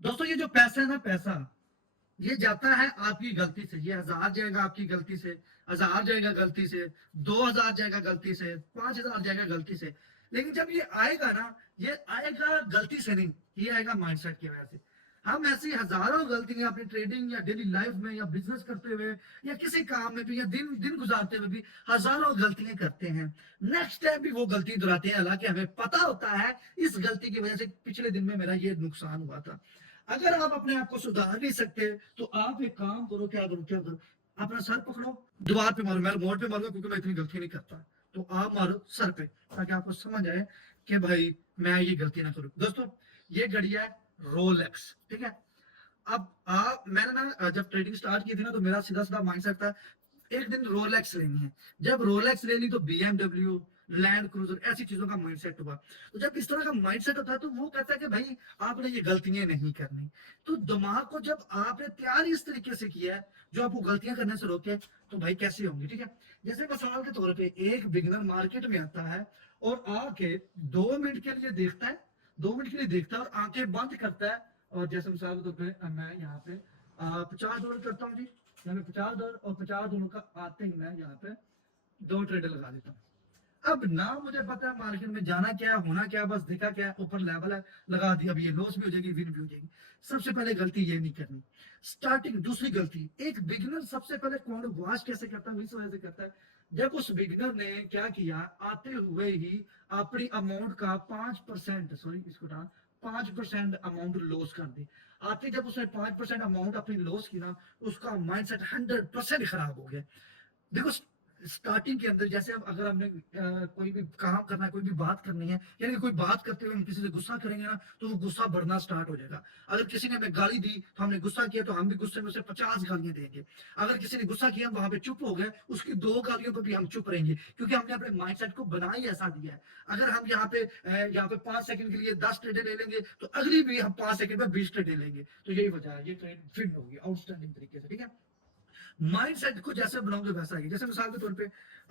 दोस्तों ये जो पैसा है ना, पैसा ये जाता है आपकी गलती से। ये 1000 जाएगा आपकी गलती से, 1000 जाएगा गलती से, 2000 जाएगा गलती से, 5000 जाएगा गलती से। लेकिन जब ये आएगा ना, ये आएगा गलती से नहीं, ये आएगा माइंडसेट की वजह से। हम ऐसी हजारों गलतियां अपनी ट्रेडिंग या डेली लाइफ में या बिजनेस करते हुए या किसी काम में भी या दिन दिन गुजारते हुए भी हजारों गलतियां करते हैं। नेक्स्ट टाइम भी वो गलती दोहराते हैं, हालांकि हमें पता होता है इस गलती की वजह से पिछले दिन में मेरा ये नुकसान हुआ था। अगर आप अपने आप को सुधार नहीं सकते तो आप एक काम करो, क्या करो, क्या करो, अपना सर पकड़ो, दीवार पे मारो। मैं रिमोट पे मारूंगा क्योंकि मैं इतनी गलती नहीं करता। तो आप मारो सर पे ताकि आपको समझ आए कि भाई मैं ये गलती ना करूं। दोस्तों ये घड़ी है रोलेक्स, ठीक है। अब आप मैंने ना जब ट्रेडिंग स्टार्ट की थी ना, तो मेरा सीधा सीधा माइंडसेट था एक दिन रोलेक्स लेनी है। जब रोलेक्स ले ली तो बीएमडब्ल्यू, लैंड क्रूजर, ऐसी चीजों का माइंडसेट हुआ। तो जब इस तरह का माइंडसेट होता है तो वो कहता है कि भाई आपने ये गलतियां नहीं करनी। तो दिमाग को जब आपने तैयार इस तरीके से किया है जो आपको गलतियां करने से रोके, तो भाई कैसे होंगी, ठीक है। जैसे मिसाल के तौर पे एक बिगिनर मार्केट में आता है और आके 2 मिनट के लिए देखता है, 2 मिनट के लिए देखता है और आंखें बंद करता है। और जैसे मिसाल के तौर पे मैं यहाँ पे $50 करता हूँ जी, यहाँ पे $50 और $50 का आते ही मैं यहाँ पे 2 ट्रेड लगा देता हूँ। अब ना मुझे पता है मार्केट में जाना क्या है, होना क्या है, बस देखा क्या है, ऊपर लेवल है, लगा दिया। अब ये लॉस भी हो जाएगी, विन भी हो जाएगी। सबसे पहले गलती ये नहीं करनी स्टार्टिंग। दूसरी गलती, एक बिगिनर सबसे पहले कौन वॉच कैसे करता है, इस वजह से करता है जब उस बिगिनर ने क्या किया, आते हुए ही अपनी अमाउंट का 5%, सॉरी इसको 5% अमाउंट लॉस कर दी। आते जब उसने 5% अमाउंट अपनी लॉस की ना, उसका माइंडसेट 100% खराब हो गया। देखो स्टार्टिंग के अंदर जैसे अगर हमने कोई भी काम करना है, कोई भी बात करनी है, यानी कि कोई बात करते हुए हम किसी से गुस्सा करेंगे ना, तो वो गुस्सा बढ़ना स्टार्ट हो जाएगा। अगर किसी ने हमें गाली दी तो हमने गुस्सा किया, तो हम भी गुस्से में उसे 50 गालियां देंगे। अगर किसी ने गुस्सा किया, हम वहां पे चुप हो गए, उसकी 2 गालियों पर भी हम चुप रहेंगे, क्योंकि हमने अपने माइंडसेट को बना ही ऐसा दिया है। अगर हम यहाँ पे 5 सेकंड के लिए 10 ट्रेडें ले लेंगे, तो अगली भी हम 5 सेकंड में 20 ट्रेडें लेंगे। तो यही वजह है, ये ट्रेड फिर होगी आउटस्टैंडिंग तरीके से, ठीक है। माइंडसेट को जैसे बनाओगे वैसा ही। जैसे मिसाल के तौर पे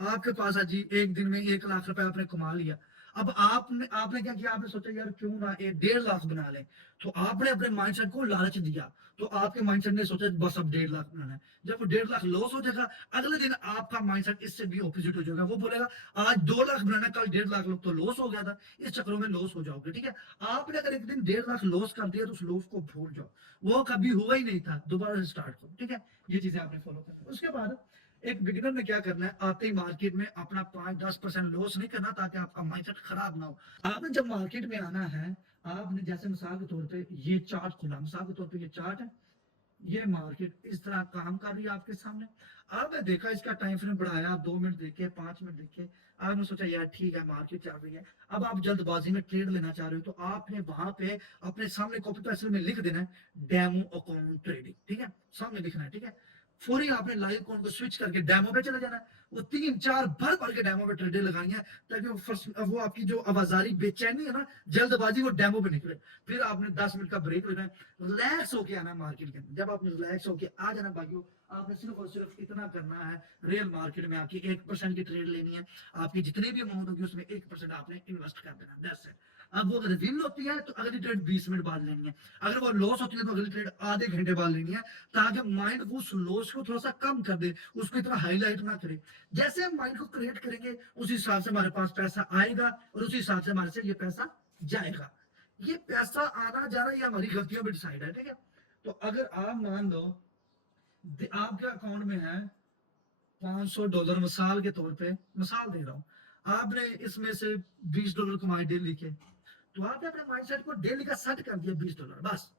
आपके पास आज जी एक दिन में 1 लाख रुपए आपने कमा लिया। अब आपने आपने क्या किया, आपने सोचा यार क्यों ना 1.5 लाख बना ले। तो आपने अपने माइंडसेट को लालच दिया, तो आपके माइंडसेट ने सोचा बस अब 1.5 लाख बनाना है। जब वो 1.5 लाख लॉस हो जाएगा, अगले दिन आपका माइंडसेट इससे भी ऑपोजिट हो जाएगा। वो बोलेगा आज 2 लाख बनाना, कल 1.5 लाख लोग तो लॉस हो गया था, इस चक्रों में लॉस हो जाओगे, ठीक है। आपने अगर एक दिन 1.5 लाख लॉस कर दिया तो उस लॉस को भूल जाओ, वो कभी हुआ ही नहीं था, दोबारा से स्टार्ट करो, ठीक है। ये चीजें आपने फॉलो करनी है। उसके बाद एक बिगिनर ने क्या करना है, आते ही मार्केट में अपना 5-10% लॉस नहीं करना, ताकि आपका माइंडसेट खराब ना हो। आपने जब मार्केट में आना है, आपने जैसे मिसाल के तौर पे ये चार्ट खुला, मिसाल के तौर पे ये चार्ट है, ये मार्केट इस तरह काम कर रही है आपके सामने। आपने देखा इसका टाइम फ्रेम बढ़ाया, आप 2 मिनट देखे, 5 मिनट देखे, आपने सोचा यार ठीक है मार्केट चल रही है। अब आप जल्दबाजी में ट्रेड लेना चाह रहे हो, तो आपने वहां पे अपने सामने कॉपी पेंसिल में लिख देना है डेमो अकाउंट ट्रेडिंग, ठीक है, सामने लिखना है, ठीक है। फौरी आपने लाइव अकाउंट को स्विच करके डेमो पे चले जाना है। वो 3-4 भर भर के डेमो पे ट्रेडें लगानी है, ताकि वो आपकी जो आवाजारी बेचैनी है ना, जल्दबाजी, वो डेमो पे निकले। फिर आपने 10 मिनट का ब्रेक लेना है, रिलैक्स होके आना मार्केट के अंदर। जब आपने रिलैक्स होके आ जाना भाइयों, आपने सिर्फ और सिर्फ इतना करना है, रियल मार्केट में आपकी 1% की ट्रेड लेनी है। आपकी जितनी भी अमाउंट होगी उसमें 1% आपने इन्वेस्ट कर देना, दैट्स इट। अब वो अगर विन होती है तो अगली ट्रेड 20 मिनट बाद लेनी है, अगर वो लॉस होती है तो अगली ट्रेड आधे घंटे बाद लेनी है, ताकि माइंड उस लॉस को थोड़ा सा कम कर दे, उसको इतना हाईलाइट ना करे। जैसे हम माइंड को क्रिएट करेंगे, उस हिसाब से हमारे पास पैसा आएगा और उसी हिसाब से हमारे से ये पैसा जाएगा। ये पैसा आना जाना ये हमारी गलतियों पर डिसाइड है, ठीक है। तो अगर आप मान लो आपके अकाउंट में है $500, मिसाल के तौर पे मिसाल दे रहा हूं, आपने इसमें से $20 कमाए डेली के, तो आपने अपने माइंडसेट को डेली का सेट कर दिया $20 बस।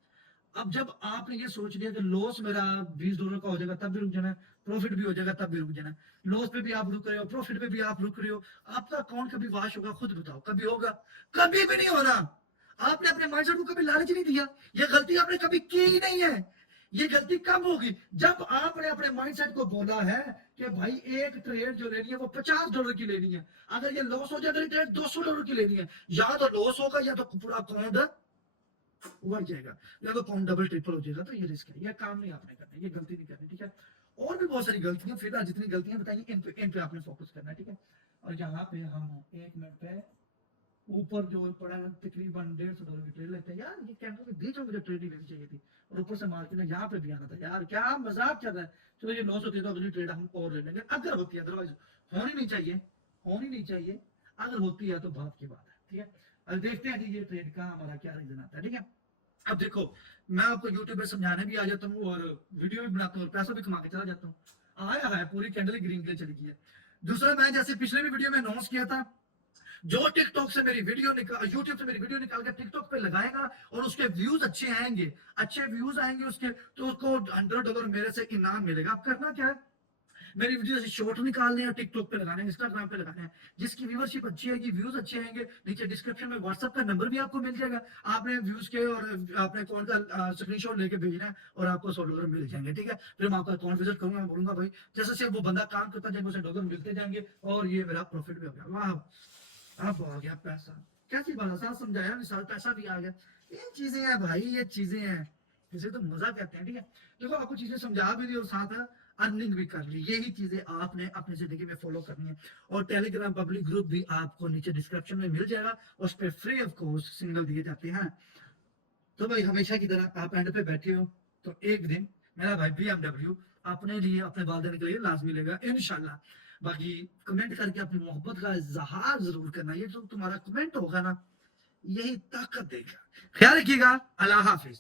अब जब आपने ये सोच लिया कि लॉस मेरा $20 का हो जाएगा तब भी रुक जाना है, प्रॉफिट भी हो जाएगा तब भी रुक जाना है, लॉस पे भी आप रुक रहे हो, प्रॉफिट पे भी आप रुक रहे हो, आपका अकाउंट कभी वॉश होगा, खुद बताओ कभी होगा? कभी भी नहीं होना। आपने अपने माइंडसेट को कभी लालच नहीं दिया, ये गलती आपने कभी की ही नहीं है। ये गलती कब होगी, जब आपने अपने माइंडसेट को बोला है कि भाई एक ट्रेड जो लेनी है वो $50 की लेनी है। अगर ये लॉस हो जाए तो ट्रेड $200 की लेनी है, या तो लॉस होगा या तो पूरा अकाउंट उड़ जाएगा, या तो अकाउंट डबल ट्रिपल हो जाएगा। तो ये रिस्क है, ये काम नहीं आपने करना, ये गलती नहीं करनी, ठीक है। और भी बहुत सारी गलतियां, फिलहाल जितनी गलतियां बताइए इन पे आपने फोकस करना है, ठीक है। और यहाँ पे हम 1 मिनट पे ऊपर जो पड़ा है तकरीबन $150 की ट्रेड लेते हैं यार, ये कैंडल के बीच में मुझे ट्रेड ही लेनी चाहिए थी, और ऊपर से मार्केट ने यहाँ पे भी आना था यार, क्या मजाक चल रहा है। चलो ये 913 अगली ट्रेड हम और ले लेंगे अगर होती है, अदरवाइज होनी नहीं चाहिए, होनी नहीं चाहिए। अगर होती है तो बात की बात है, ठीक है। अब देखते हैं कि ये ट्रेड का हमारा क्या रीजन आता है, ठीक है। अब देखो, मैं आपको यूट्यूब पे समझाने भी आ जाता हूँ और वीडियो भी बनाता हूँ और पैसा भी कमा के चला जाता हूँ। आया है पूरी कैंडल ग्रीन के लिए चली गई है। दूसरा, मैं जैसे पिछले भी वीडियो में अनाउंस किया था, जो टिकटॉक से मेरी वीडियो निकाल, यूट्यूब से मेरी वीडियो निकाल के टिकटॉक पे लगाएगा और उसके व्यूज अच्छे आएंगे, अच्छे व्यूज आएंगे उसके, तो उसको $100 मेरे से इनाम मिलेगा। अब करना क्या है, मेरी वीडियो से शॉर्ट निकालने हैं, टिकटॉक पे लगाने हैं, इंस्टाग्राम पे लगाने हैं। जिसकी व्यूअरशिप अच्छी आएगी, व्यूज अच्छे आएंगे, नीचे डिस्क्रिप्शन में व्हाट्सएप का नंबर भी आपको मिल जाएगा। आपने व्यूज के और आपने अकाउंट का स्क्रीनशॉट लेके भेजना है और आपको $100 मिल जाएंगे, ठीक है। फिर मैं आपका अकाउंट विजिट करूंगा, मैं बोलूंगा भाई जैसे जैसे वो बंदा काम करता जाएगा उसे $1 मिलते जाएंगे और ये मेरा प्रॉफिट भी हो गया। वाह, अब आ गया पैसा। कैसी बात है, साथ समझाया विशाल, पैसा भी आ गया। ये चीजें हैं भाई, ये चीजें हैं, इसे तो मजा कहते हैं, ठीक है। देखो, आपको चीजें समझा भी दी और साथ अर्निंग भी कर ली। यही चीजें आपने अपनी जिंदगी में फॉलो करनी है। और टेलीग्राम पब्लिक ग्रुप भी आपको नीचे डिस्क्रिप्शन में मिल जाएगा, उस पर फ्री ऑफ कॉस्ट सिग्नल दिए जाते हैं। तो भाई हमेशा की तरह आप एंड पे बैठे हो, तो एक दिन मेरा भाई BMW अपने लिए, अपने वालिदैन के लिए लाजमी लेगा इंशाल्लाह। बाकी कमेंट करके अपनी मोहब्बत का इजहार जरूर करना, ये जो तुम्हारा कमेंट होगा ना, यही ताकत देगा। ख्याल रखिएगा, अल्लाह हाफिज।